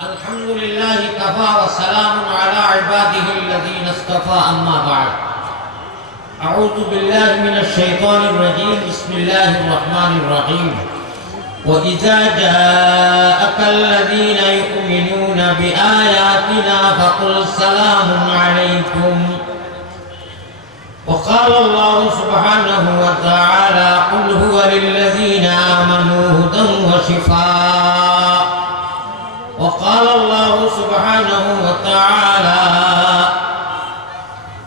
الحمد لله كفى وسلام على عباده الذين اصطفى أما بعد. أعوذ بالله من الشيطان الرجيم. بسم الله الرحمن الرحيم. وإذا جاءك الذين يؤمنون بآياتنا فقل سلام عليكم. وقال الله سبحانه وتعالى قل هو للذين آمنوا هدى وشفاء. وقال الله سبحانه وتعالى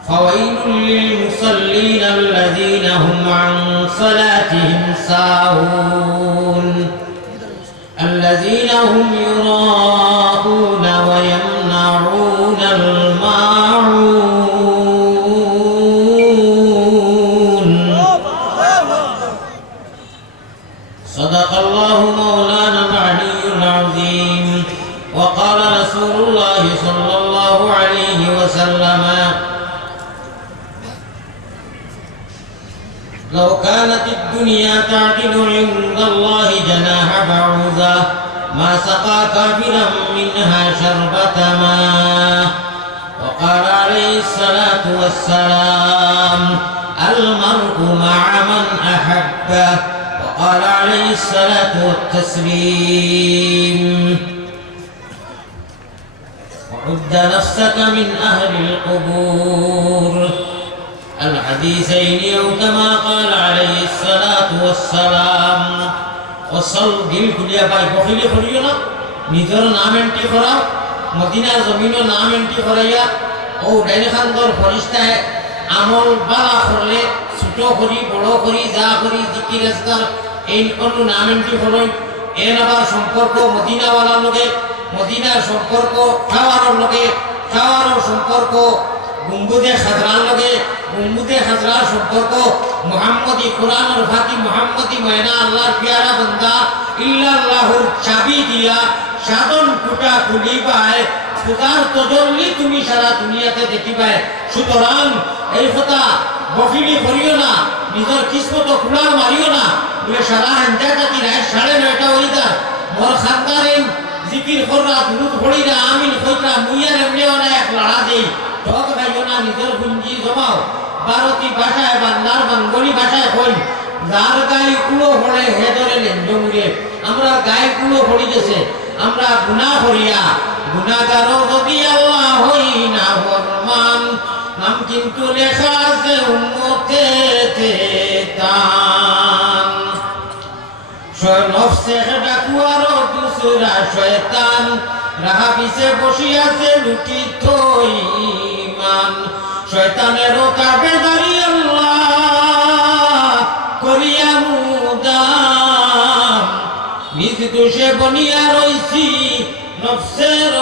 فويل للمصلين الذين هم عن صلاتهم ساهون الذين هم يراءون ويمنعون الماعون. صدق الله مولانا وسلم. لو كانت الدنيا تعدل عند الله جناح بعوضة ما سقى كافرا منها شربة ماء. وقال عليه الصلاة والسلام المرء مع من أحبه. وقال عليه الصلاة والتسليم. وعد نفسك من أهل القبور الحديثين أو كما قال عليه الصلاة والسلام وصل দিল খুলিয়া পাই বকিলে করিও না নিজের নাম এন্ট্রি করাও মদিনার জমিনও নাম এন্ট্রি করাইয়া ও ডাইনে খান্দর ফরিস্তায় আমল বালা করলে ছোট করি বড় করি যা করি জিকির আজকার এই অন্য নাম এন্ট্রি করই এর আবার সম্পর্ক মদিনাওয়ালার লগে মদিনার সম্পর্ক খাওয়ানোর লগে খাওয়ানোর সম্পর্ক গুম্বুদে খাজরার লগে গুম্বুদে খাজরার সম্পর্ক, মোহাম্মদী কোরআনের ফাতি মোহাম্মদী ময়না আল্লাহর পিয়ারা বন্দা, ইল্লাল্লাহুর চাবি দিয়া সাধন কুটা খুলি পায় খোদার তজল্লি তুমি সারা দুনিয়াতে দেখিবাই সুতরাং এই কথা বফিলি করিও না, নিজের কিসমত খুলার মারিও না সারা হাঞ্জা কাটি রায় সাড়ে নয়টা ওইটা মোর খানদার জিকির কররা, দুরুদ পড়িরা, আমিন কইরা মুইয়ার এমনি ওনা এক লড়া দেই। ঠক খাইও না নিজের পুঞ্জি জমাও। ভারতী ভাষায় বাংলার বাঙ্গলি ভাষায় কই, যার গায়ে কুলো হলে হে ধরে লেঞ্জমুরে আমরা গায়ে কুলো পড়ি গেছে, আমরা গুনাহ করিয়া। গুনাহগার যদি আল্লাহ হই না ফরমান, নাম কিন্তু লেখা আছে উম্মতে তান নফসে ডাকুয়ারও শয়তান রাহা পিছে বসিয়াছে লুটি কাবে দাঁড়িয়ে করিয়া মুদাম নিজ দোষে বনিয়া রইছি নফসের